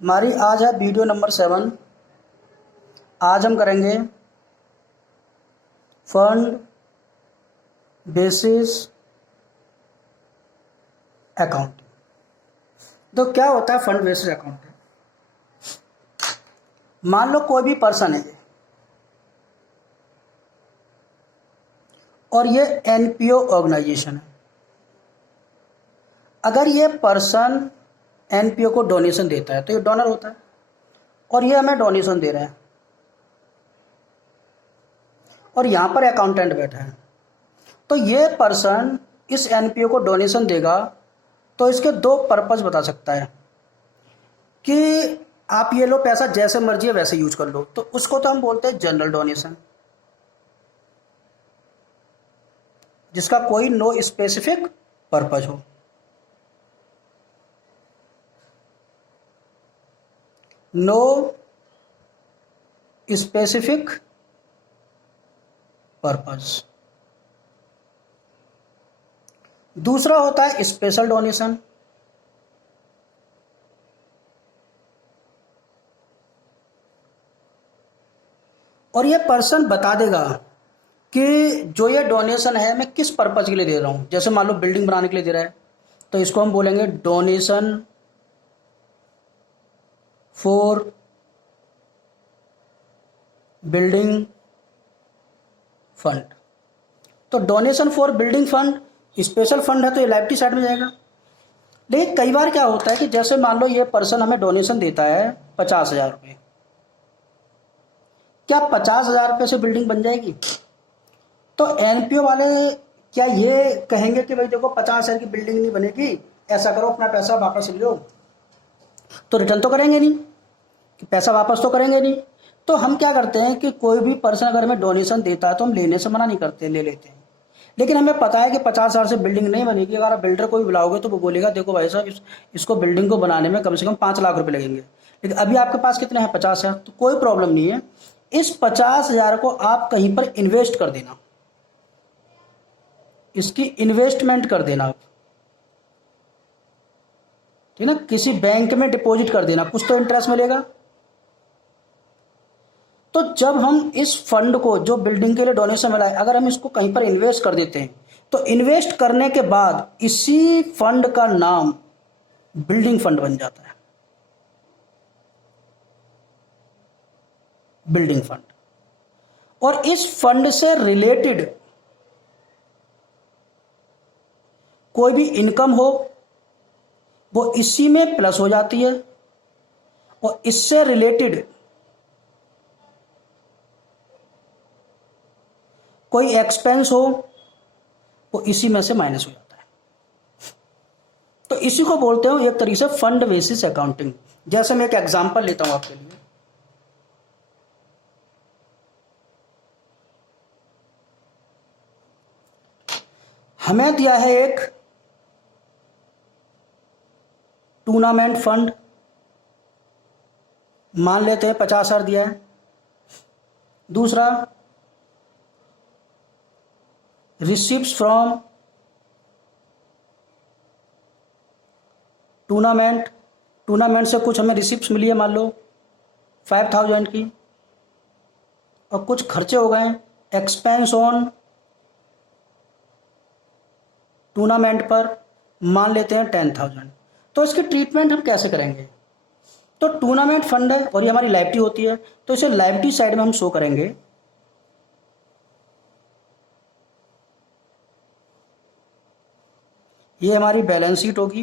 हमारी आज है वीडियो नंबर 7। आज हम करेंगे फंड बेसिस अकाउंट। तो क्या होता है फंड बेसिस अकाउंट? मान लो कोई भी पर्सन है और ये एनपीओ ऑर्गेनाइजेशन है। अगर ये पर्सन एनपीओ को डोनेशन देता है तो ये डोनर होता है और ये हमें डोनेशन दे रहे हैं और यहाँ पर अकाउंटेंट बैठा है। तो ये पर्सन इस एनपीओ को डोनेशन देगा तो इसके दो पर्पस बता सकता है कि आप ये लो पैसा जैसे मर्जी है वैसे यूज कर लो, तो उसको तो हम बोलते हैं जनरल डोनेशन, जिसका कोई नो स्पेसिफिक पर्पस हो। No specific purpose. दूसरा होता है स्पेशल डोनेशन। और ये पर्सन बता देगा कि जो ये डोनेशन है मैं किस पर्पज के लिए दे रहा हूँ। जैसे मान लो बिल्डिंग बनाने के लिए दे रहा है तो इसको हम बोलेंगे डोनेशन फॉर बिल्डिंग फंड। तो donation for building fund special fund है तो ये लाइबिलिटी साइड में जाएगा। लेकिन कई बार क्या होता है कि जैसे मान लो ये पर्सन हमें डोनेशन देता है 50,000 रुपये, क्या 50,000 रुपये से बिल्डिंग बन जाएगी? तो एनपीओ वाले क्या ये कहेंगे कि भाई देखो 50,000 की बिल्डिंग नहीं बनेगी, ऐसा करो अपना पैसा वापस ले लो? तो रिटर्न तो करेंगे नहीं, पैसा वापस तो करेंगे नहीं। तो हम क्या करते हैं कि कोई भी पर्सन अगर हमें डोनेशन देता है तो हम लेने से मना नहीं करते, ले लेते हैं। लेकिन हमें पता है कि 50,000 से बिल्डिंग नहीं बनेगी। अगर आप बिल्डर को भी बुलाओगे तो वो बोलेगा देखो भाई साहब इसको बिल्डिंग को बनाने में कम से कम 5 लाख रुपए लगेंगे, लेकिन अभी आपके पास कितने हैं? 50,000। तो कोई प्रॉब्लम नहीं है, इस 50,000 को आप कहीं पर इन्वेस्ट कर देना, इसकी इन्वेस्टमेंट कर देना आप, ठीक ना, किसी बैंक में डिपॉजिट कर देना, कुछ तो इंटरेस्ट मिलेगा। तो जब हम इस फंड को जो बिल्डिंग के लिए डोनेशन मिला है अगर हम इसको कहीं पर इन्वेस्ट कर देते हैं तो इन्वेस्ट करने के बाद इसी फंड का नाम बिल्डिंग फंड बन जाता है, बिल्डिंग फंड। और इस फंड से रिलेटेड कोई भी इनकम हो वो इसी में प्लस हो जाती है और इससे रिलेटेड कोई एक्सपेंस हो वो इसी में से माइनस हो जाता है। तो इसी को बोलते हो एक तरीके से फंड बेसिस अकाउंटिंग। जैसे मैं एक एग्जांपल लेता हूं आपके लिए। हमें दिया है एक टूर्नामेंट फंड, मान लेते हैं 50,000 दिया है। दूसरा रिसीप्ट्स फ्रॉम टूर्नामेंट से कुछ हमें रिसिप्ट्स मिली है, मान लो 5,000 की, और कुछ खर्चे हो गए एक्सपेंस ऑन टूर्नामेंट पर, मान लेते हैं 10,000। तो इसकी ट्रीटमेंट हम कैसे करेंगे? तो टूर्नामेंट फंड है और ये हमारी लायबिलिटी होती है तो इसे लायबिलिटी साइड में हम शो करेंगे। ये हमारी बैलेंस शीट होगी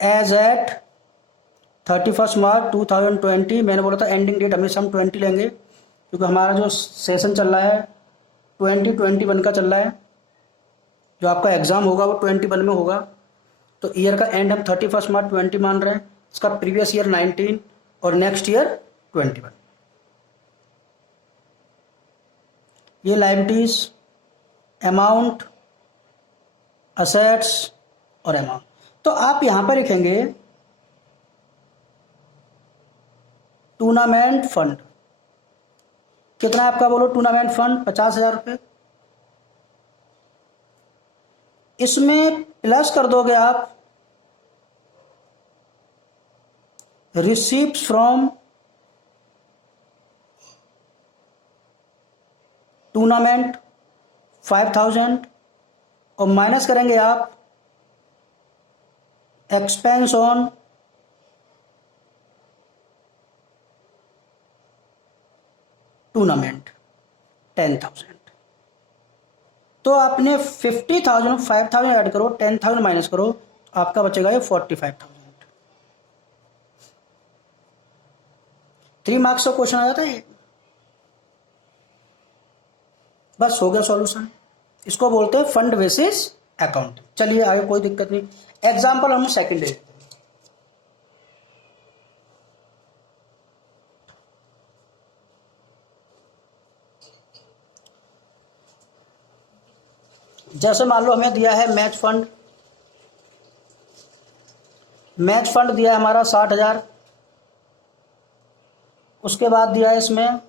एज एट 31 मार्च 2020। मैंने बोला था एंडिंग डेट हमेशा हम 20 लेंगे क्योंकि हमारा जो सेशन चल रहा है 2021 का चल रहा है, जो आपका एग्ज़ाम होगा वो 21 में होगा। तो ईयर का एंड हम 31 मार्च 20 मान रहे हैं, इसका प्रीवियस ईयर 19 और नेक्स्ट ईयर 21। ये लायबिलिटीज, अमाउंट, असेट्स और अमाउंट। तो आप यहां पर लिखेंगे टूर्नामेंट फंड। कितना है आपका? बोलो। टूर्नामेंट फंड 50,000 रुपये। इसमें प्लस कर दोगे आप रिसीप्ट फ्रॉम टूर्नामेंट 5000 और माइनस करेंगे आप एक्सपेंस ऑन टूर्नामेंट 10,000। तो आपने 50,000 5,000 ऐड करो, 10,000 माइनस करो, आपका बचेगा ये 45,000। 3 मार्क्स का क्वेश्चन आ जाता है ये। बस हो गया सॉल्यूशन। इसको बोलते हैं फंड बेसिस अकाउंट। चलिए आगे, कोई दिक्कत नहीं। एग्जाम्पल हम सेकंड ले लेते हैं। जैसे मान लो हमें दिया है मैच फंड। मैच फंड दिया है हमारा 60,000। उसके बाद दिया है इसमें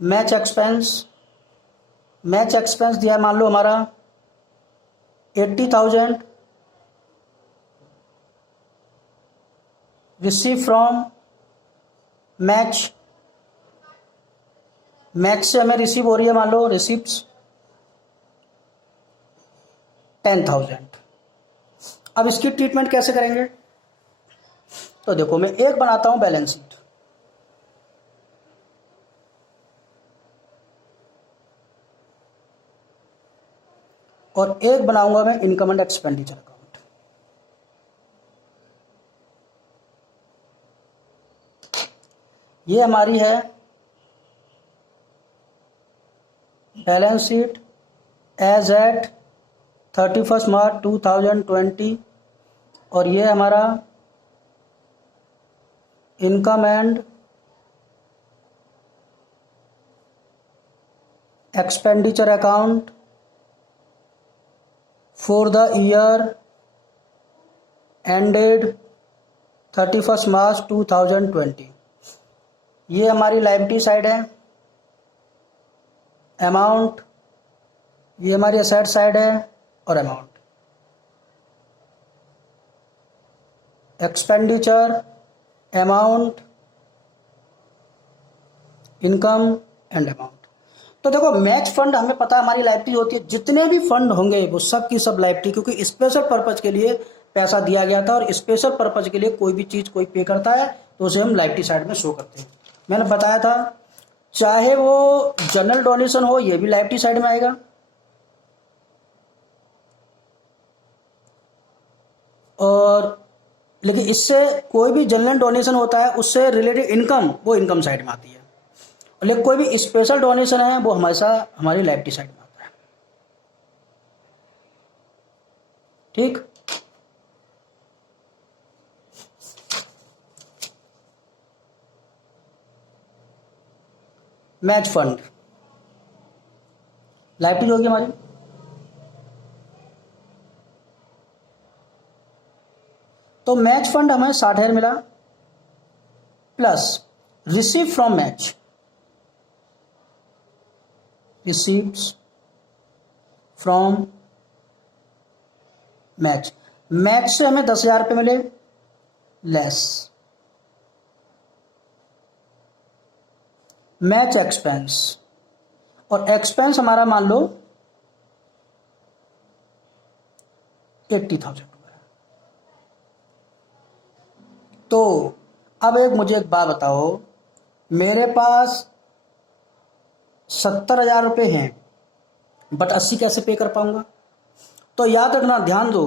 मैच एक्सपेंस। मैच एक्सपेंस दिया है मान लो हमारा 80,000। Receive from match. मैच से हमें रिसीव हो रही है मान लो रिसिप्ट्स 10,000। अब इसकी ट्रीटमेंट कैसे करेंगे? तो देखो, मैं एक बनाता हूं बैलेंस शीट, और एक बनाऊंगा मैं इनकम एंड एक्सपेंडिचर अकाउंट। ये हमारी है बैलेंस शीट एज एट 31 मार्च 2020, और ये हमारा income and expenditure account for the year ended 31 मार्च 2020। ये हमारी लायबिलिटी साइड है, अमाउंट। ये हमारी असेट साइड है और amount. Expenditure, amount, income and amount. तो देखो, मैच फंड हमें पता है हमारी लायबिलिटी होती है। जितने भी फंड होंगे वो सब की सब लायबिलिटी, क्योंकि स्पेशल पर्पज के लिए पैसा दिया गया था, और स्पेशल पर्पज के लिए कोई भी चीज कोई पे करता है तो उसे हम लायबिलिटी साइड में शो करते हैं। मैंने बताया था, चाहे वो जनरल डोनेशन हो, ये भी लायबिलिटी साइड में आएगा, और लेकिन इससे कोई भी जनरल डोनेशन होता है उससे रिलेटेड इनकम, वो इनकम साइड में आती है। लेकिन कोई भी स्पेशल डोनेशन है वो हमेशा हमारी लायबिलिटी साइड में आता है। ठीक। मैच फंड लायबिलिटी होगी हमारी। तो मैच फंड हमें 60,000 मिला, plus receive from match, receives from match. Match से हमें 10,000 रुपये मिले, लेस मैच एक्सपेंस, और एक्सपेंस हमारा मान लो 80,000। तो अब मुझे एक बात बताओ, मेरे पास 70,000 रुपये हैं, बट 80 कैसे पे कर पाऊंगा? तो याद रखना, ध्यान दो,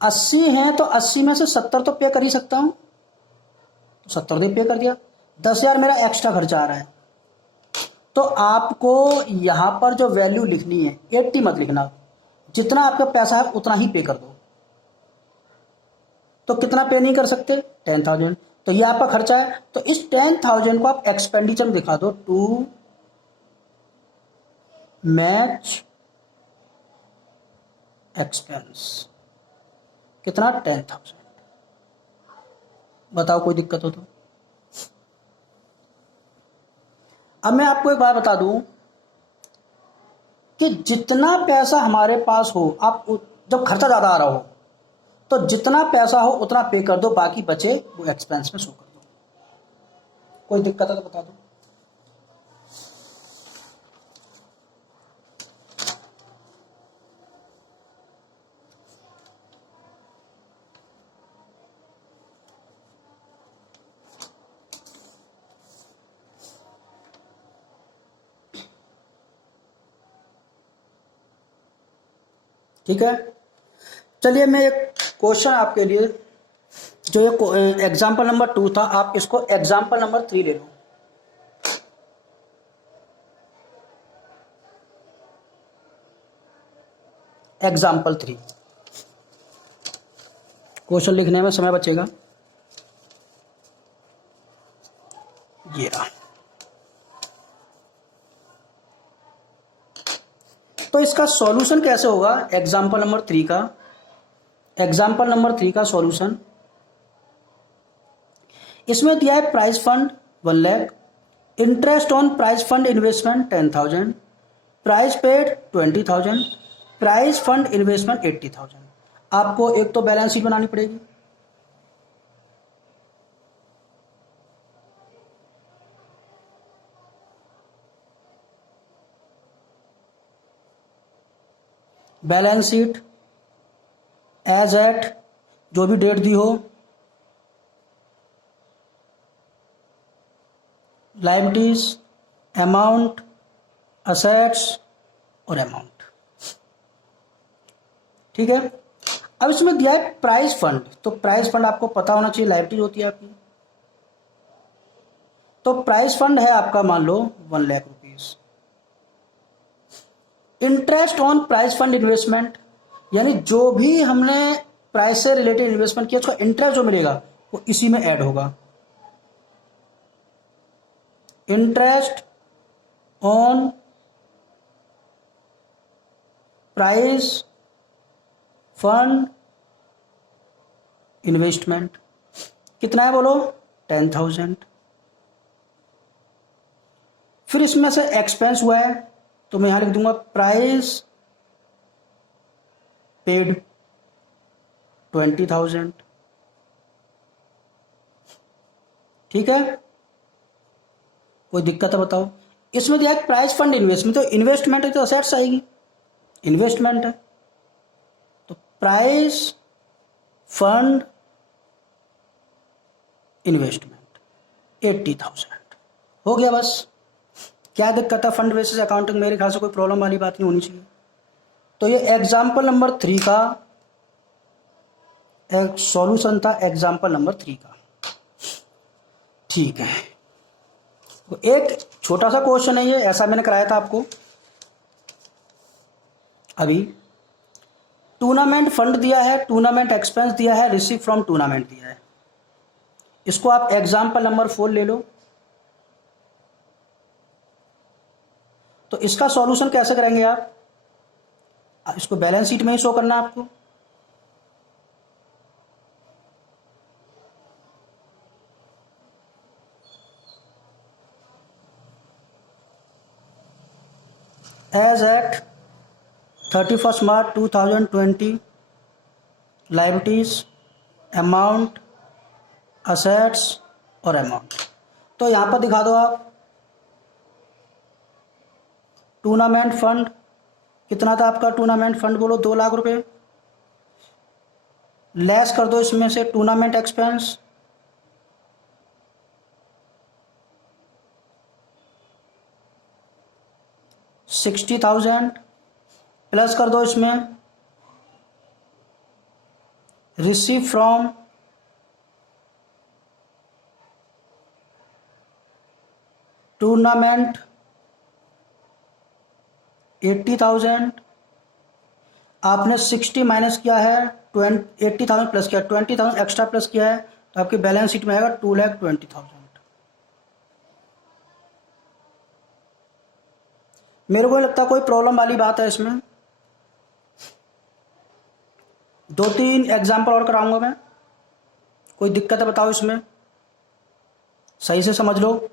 80 हैं तो 80 में से 70 तो पे कर ही सकता हूं, तो 70 दे पे कर दिया। 10,000 मेरा एक्स्ट्रा खर्चा आ रहा है, तो आपको यहां पर जो वैल्यू लिखनी है 80 मत लिखना, जितना आपका पैसा है उतना ही पे कर दो। तो कितना पे नहीं कर सकते? 10,000। तो ये आपका खर्चा है, तो इस 10,000 को आप एक्सपेंडिचर में दिखा दो, टू मैच एक्सपेंस। कितना? 10,000। बताओ, कोई दिक्कत हो तो? अब मैं आपको एक बात बता दूं कि जितना पैसा हमारे पास हो, आप जब खर्चा ज़्यादा आ रहा हो तो जितना पैसा हो उतना पे कर दो, बाकी बचे वो एक्सपेंस में शो कर दो। कोई दिक्कत है तो बता दो। ठीक है, चलिए मैं एक क्वेश्चन आपके लिए, जो ये एग्जाम्पल नंबर 2 था, आप इसको एग्जाम्पल नंबर 3 ले लो। एग्जाम्पल 3 क्वेश्चन लिखने में समय बचेगा। ये रहा। तो इसका सॉल्यूशन कैसे होगा एग्जाम्पल नंबर 3 का? एग्जाम्पल नंबर 3 का सॉल्यूशन, इसमें दिया है price fund 1 lakh, interest on price fund investment 10,000, price paid 20,000, price fund investment 80,000। आपको एक तो बैलेंस शीट बनानी पड़ेगी, बैलेंस शीट एज एट जो भी डेट दी हो, लायबिलिटीज, अमाउंट, असेट्स और अमाउंट। ठीक है, अब इसमें दिया है प्राइस फंड, तो प्राइस फंड आपको पता होना चाहिए, लायबिलिटीज होती है आपकी। तो प्राइस फंड है आपका, मान लो 1 lakh rupees. Interest on price fund investment, यानी जो भी हमने प्राइस से रिलेटेड इन्वेस्टमेंट किया उसका इंटरेस्ट जो मिलेगा वो इसी में ऐड होगा। Interest on price fund investment कितना है बोलो? 10,000। फिर इसमें से एक्सपेंस हुआ है तो मैं यहां लिख दूंगा प्राइस पेड 20,000। ठीक है, कोई दिक्कत है बताओ? इसमें दिया है प्राइस फंड इन्वेस्टमेंट, तो इन्वेस्टमेंट है तो असेट्स आएगी, इन्वेस्टमेंट है तो प्राइस फंड इन्वेस्टमेंट 80,000 हो गया। बस क्या दिक्कत है? फंड बेसिस अकाउंटिंग मेरे ख्याल से कोई प्रॉब्लम वाली बात नहीं होनी चाहिए। तो ये एग्जाम्पल नंबर 3 का एक सॉल्यूशन था, एग्जाम्पल नंबर 3 का। ठीक है, तो एक छोटा सा क्वेश्चन है ये, ऐसा मैंने कराया था आपको अभी। टूर्नामेंट फंड दिया है, टूर्नामेंट एक्सपेंस दिया है, रिसीव फ्रॉम टूर्नामेंट दिया है। इसको आप एग्जाम्पल नंबर 4 ले लो। तो इसका सॉल्यूशन कैसे करेंगे आप? इसको बैलेंस शीट में ही शो करना है आपको। एज एट 31 मार्च 2020 लायबिलिटीज, अमाउंट, असेट्स और अमाउंट। तो यहां पर दिखा दो आप टूर्नामेंट फंड कितना था आपका? टूर्नामेंट फंड बोलो 2 लाख रुपए, लेस कर दो इसमें से टूर्नामेंट एक्सपेंस, $60,000, प्लस कर दो इसमें रिसीव फ्रॉम टूर्नामेंट 80,000। आपने 60 माइनस किया है, 80,000 प्लस किया, 20,000 एक्स्ट्रा प्लस किया है, तो आपकी बैलेंस शीट में आएगा 2,20,000। मेरे को नहीं लगता कोई प्रॉब्लम वाली बात है इसमें। 2-3 एग्जाम्पल और कराऊंगा मैं, कोई दिक्कत है बताओ इसमें, सही से समझ लो।